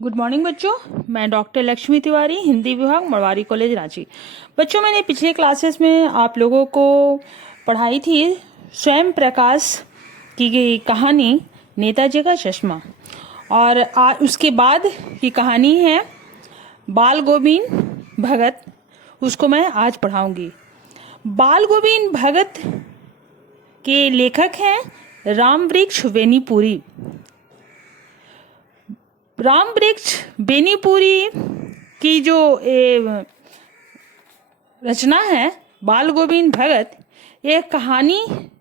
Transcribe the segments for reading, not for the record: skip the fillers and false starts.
Good morning बच्चों। मैं doctor Lakshmi Tiwari, Hindi विभाग, मरवारी कॉलेज, रांची। बच्चों, मैंने पिछले क्लासेस में आप लोगों को पढ़ाई थी स्वयं प्रकाश की कहानी नेताजी का चश्मा, और उसके बाद की कहानी है बाल गोविंद भगत। उसको मैं आज पढ़ाऊंगी। बाल गोविंद भगत के लेखक हैं रामवृक्ष बेनीपुरी। रामवृक्ष बेनीपुरी की जो रचना है बाल गोविंद भगत, यह कहानी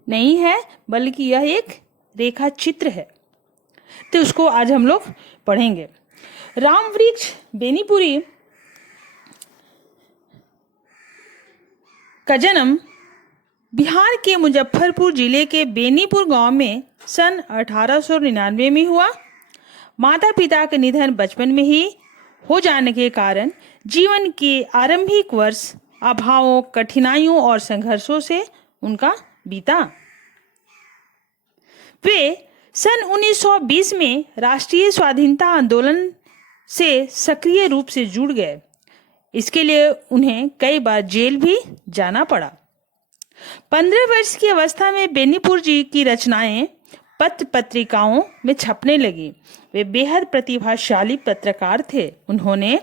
नहीं है बल्कि यह एक रेखा चित्र है। तो उसको आज हम लोग पढ़ेंगे। रामवृक्ष बेनीपुरी का जन्म बिहार के मुजफ्फरपुर जिले के बेनीपुर गांव में सन 1899 में हुआ। माता पिता के निधन बचपन में ही हो जाने के कारण जीवन के आरंभिक वर्ष अभावों, कठिनाइयों और संघर्षों से उनका बीता। वे सन 1920 में राष्ट्रीय स्वाधीनता आंदोलन से सक्रिय रूप से जुड़ गए। इसके लिए उन्हें कई बार जेल भी जाना पड़ा। 15 वर्ष की अवस्था में बेनीपुर जी की रचनाएं पत्र पत्रिकाओं में छपने लगी। वे बेहद प्रतिभाशाली पत्रकार थे। उन्होंने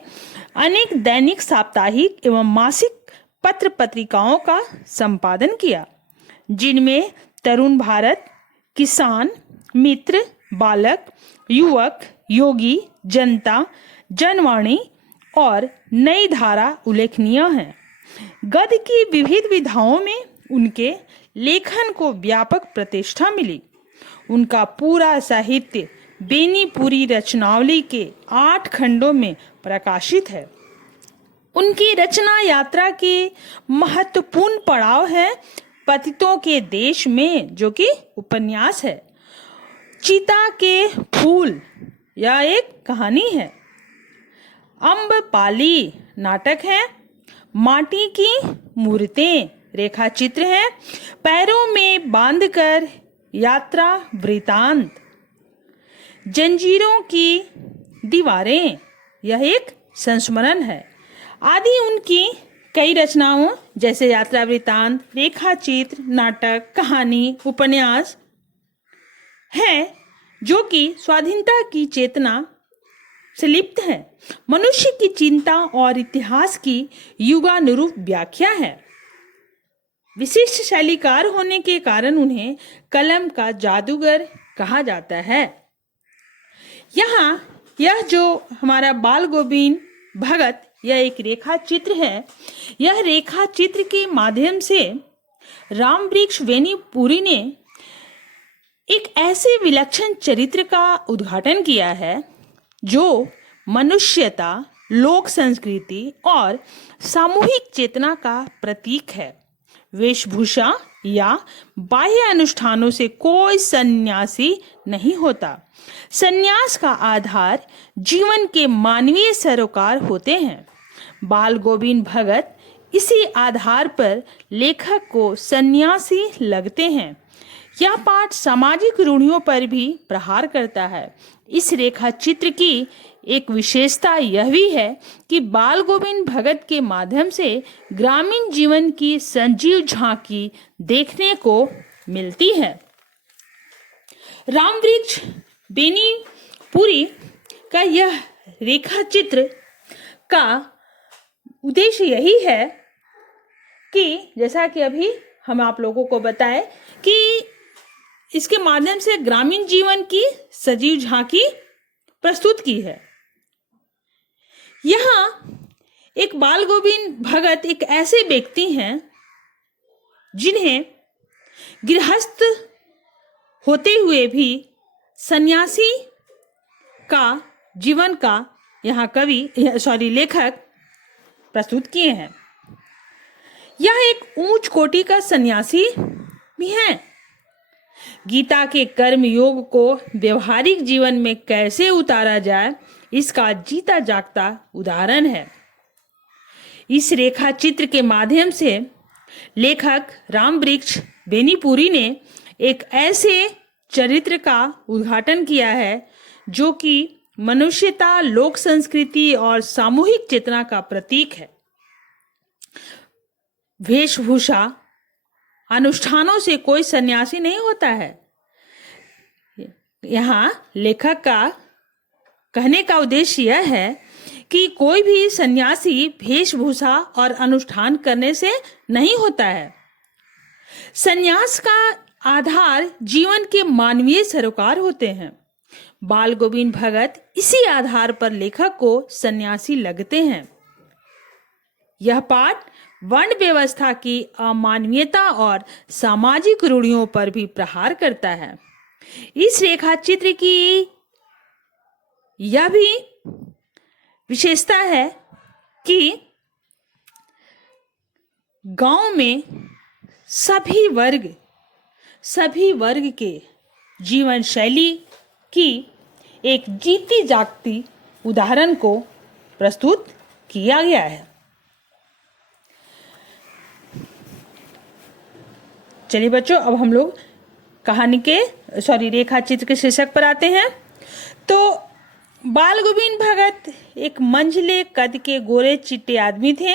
अनेक दैनिक, साप्ताहिक एवं मासिक पत्र पत्रिकाओं का संपादन किया, जिनमें तरुण भारत, किसान मित्र, बालक, युवक, योगी, जनता, जनवाणी और नई धारा उल्लेखनीय हैं। गद्य की विविध विधाओं में उनके लेखन को व्यापक प्रतिष्ठा मिली। उनका पूरा साहित्य बेनीपुरी रचनावली के 8 खंडों में प्रकाशित है। उनकी रचना यात्रा के महत्वपूर्ण पड़ाव है पतितों के देश में, जो कि उपन्यास है। चीता के फूल यह एक कहानी है। अम्बपाली नाटक है। माटी की मूर्तें रेखा चित्र है। पैरों में बांधकर यात्रा वृतांत। जंजीरों की दीवारें यह एक संस्मरण है। आदि उनकी कई रचनाओं जैसे यात्रा वृतांत, रेखा चित्र, नाटक, कहानी, उपन्यास है, जो कि स्वाधीनता की चेतना से लिप्त है। मनुष्य की चिंता और इतिहास की युगानुरूप व्याख्या है। विशिष्ट शैलीकार होने के कारण उन्हें कलम का जादूगर कहा जाता है। यह जो हमारा बाल गोविंद भगत, यह एक रेखा चित्र है। यह रेखा चित्र के माध्यम से रामवृक्ष बेनीपुरी ने एक ऐसे विलक्षण चरित्र का उद्घाटन किया है जो मनुष्यता, लोक संस्कृति और सामूहिक चेतना का प्रतीक है। वेशभूषा या बाह्य अनुष्ठानों से कोई सन्यासी नहीं होता। सन्यास का आधार जीवन के मानवीय सरोकार होते हैं। बाल गोविंद भगत इसी आधार पर लेखक को सन्यासी लगते हैं। यह पाठ सामाजिक रूढ़ियों पर भी प्रहार करता है। इस रेखा चित्र की एक विशेषता यह भी है कि बाल गोविंद भगत के माध्यम से ग्रामीण जीवन की संजीव झांकी देखने को मिलती है। रामवृक्ष बेनीपुरी का यह रेखा चित्र का उद्देश्य यही है कि जैसा कि अभी हम आप लोगों को बताएं कि इसके माध्यम से ग्रामीण जीवन की सजीव झांकी प्रस्तुत की है। यहाँ एक बाल गोविंद भगत एक ऐसे व्यक्ति हैं जिन्हें गृहस्थ होते हुए भी सन्यासी का जीवन का यहाँ लेखक प्रस्तुत किए हैं। यह एक उच्च कोटि का सन्यासी भी है। गीता के कर्म योग को व्यवहारिक जीवन में कैसे उतारा जाए, इसका जीता जागता उदाहरण है। इस रेखा चित्र के माध्यम से लेखक रामवृक्ष बेनीपुरी ने एक ऐसे चरित्र का उद्घाटन किया है जो कि मनुष्यता, लोक संस्कृति और सामूहिक चेतना का प्रतीक है। वेशभूषा, अनुष्ठानों से कोई सन्यासी नहीं होता है। यहाँ लेखक का कहने का उद्देश्य यह है कि कोई भी सन्यासी वेशभूषा और अनुष्ठान करने से नहीं होता है। सन्यास का आधार जीवन के मानवीय सरोकार होते हैं। बाल गोविंद भगत इसी आधार पर लेखक को सन्यासी लगते हैं। यह पाठ वर्ण व्यवस्था की अमानवीयता और सामाजिक रूढ़ियों पर भी प्रहार करता है। इस रेखा चित्र की यह भी विशेषता है कि गांव में सभी वर्ग के जीवन शैली की एक जीती जागती उदाहरण को प्रस्तुत किया गया है। चलिए बच्चों, अब हम लोग कहानी के रेखा चित्र के शीर्षक पर आते हैं। तो बाल गोविंद भगत एक मंझले कद के गोरे चिट्टे आदमी थे।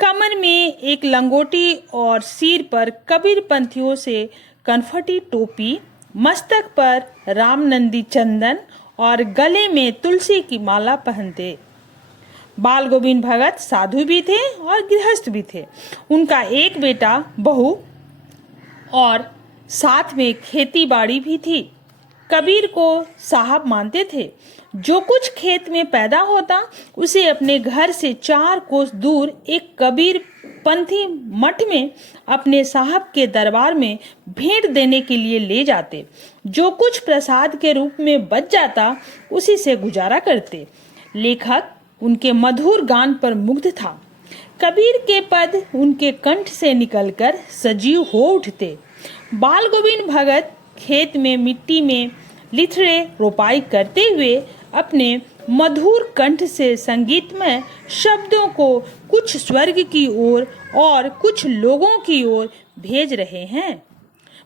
कमर में एक लंगोटी और सिर पर कबीर पंथियों से कनफटी टोपी, मस्तक पर रामनंदी चंदन और गले में तुलसी की माला पहनते। बाल गोविंद भगत साधु भी थे और गृहस्थ भी थे। उनका एक बेटा, बहू और साथ में खेती बाड़ी भी थी। कबीर को साहब मानते थे। जो कुछ खेत में पैदा होता उसे अपने घर से 4 कोस दूर एक कबीर पंथी मठ में अपने साहब के दरबार में भेंट देने के लिए ले जाते। जो कुछ प्रसाद के रूप में बच जाता उसी से गुजारा करते। लेखक उनके मधुर गान पर मुग्ध था। कबीर के पद उनके कंठ से निकलकर सजीव हो उठते। बाल गोविंद भगत खेत में मिट्टी में लिथड़े रोपाई करते हुए अपने मधुर कंठ से संगीतमय शब्दों को कुछ स्वर्ग की ओर और कुछ लोगों की ओर भेज रहे हैं।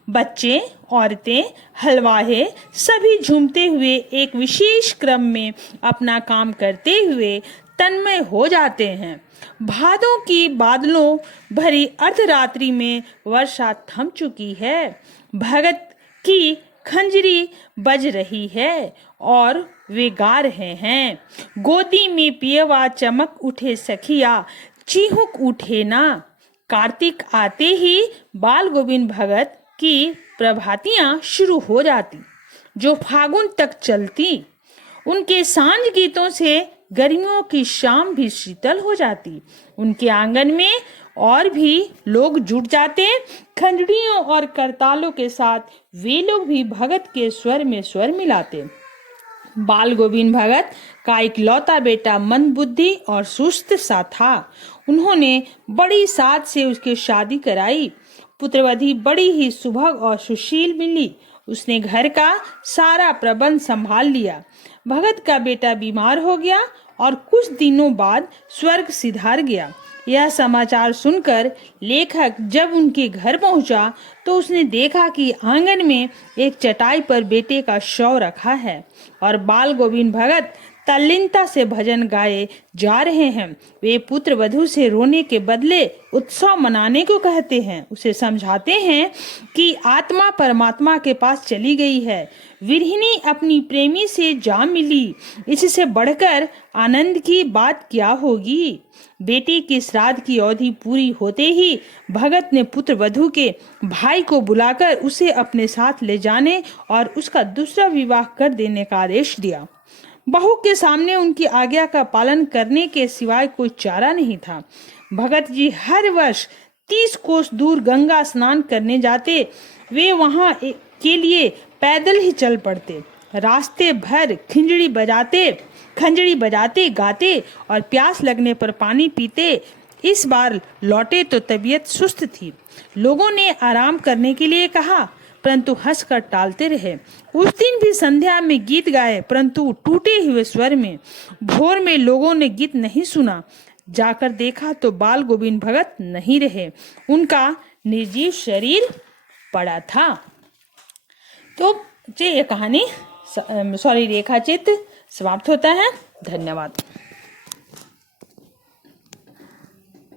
बच्चे, औरतें, हलवाहे सभी झूमते हुए एक विशेष क्रम में अपना काम करते हुए तन्मय हो जाते हैं। भादों की बादलों भरी अर्धरात्रि में वर्षा थम चुकी है। भगत की खंजरी बज रही है और वे गा रहे हैं। गोदी में पियवा चमक उठे सखिया, चिहुक उठे ना। कार्तिक आते ही बाल गोविंद भगत की प्रभातियां शुरू हो जाती, जो फागुन तक चलती। उनके सांझ गीतों से गर्मियों की शाम भी शीतल हो जाती। उनके आंगन में और भी लोग जुट जाते। खंजड़ियों और करतालों के साथ वे लोग भी भगत के स्वर में स्वर मिलाते। बाल गोविंद भगत का इकलौता बेटा मंदबुद्धि और सुस्त सा था। उन्होंने बड़ी साध से उसकी शादी कराई। पुत्रवधि बड़ी ही सुभग और सुशील मिली। उसने घर का सारा प्रबंध संभाल लिया। भगत का बेटा बीमार हो गया और कुछ दिनों बाद स्वर्ग सिधार गया। यह समाचार सुनकर लेखक जब उनके घर पहुंचा तो उसने देखा कि आंगन में एक चटाई पर बेटे का शव रखा है और बाल गोविंद भगत तल्लीनता से भजन गाए जा रहे हैं। वे पुत्र वधू से रोने के बदले उत्सव मनाने को कहते हैं। उसे समझाते हैं कि आत्मा परमात्मा के पास चली गई है। विरहिणी अपनी प्रेमी से जा मिली। इससे बढ़कर आनंद की बात क्या होगी। बेटी की श्राद्ध की अवधि पूरी होते ही भगत ने पुत्र वधू के भाई को बुलाकर उसे अपने साथ ले जाने और उसका दूसरा विवाह कर देने का आदेश दिया। बहू के सामने उनकी आज्ञा का पालन करने के सिवाय कोई चारा नहीं था। भगत जी हर वर्ष 30 कोस दूर गंगा स्नान करने जाते। वे वहां के लिए पैदल ही चल पड़ते। रास्ते भर खंजड़ी बजाते गाते और प्यास लगने पर पानी पीते। इस बार लौटे तो तबीयत सुस्त थी। लोगों ने आराम करने के लिए कहा परंतु हंसकर टालते रहे। उस दिन भी संध्या में गीत गाए परंतु टूटे हुए स्वर में। भोर में लोगों ने गीत नहीं सुना। जाकर देखा तो बाल गोविंद भगत नहीं रहे। उनका निर्जीव शरीर पड़ा था। तो ये कहानी रेखा चित्र समाप्त होता है। धन्यवाद।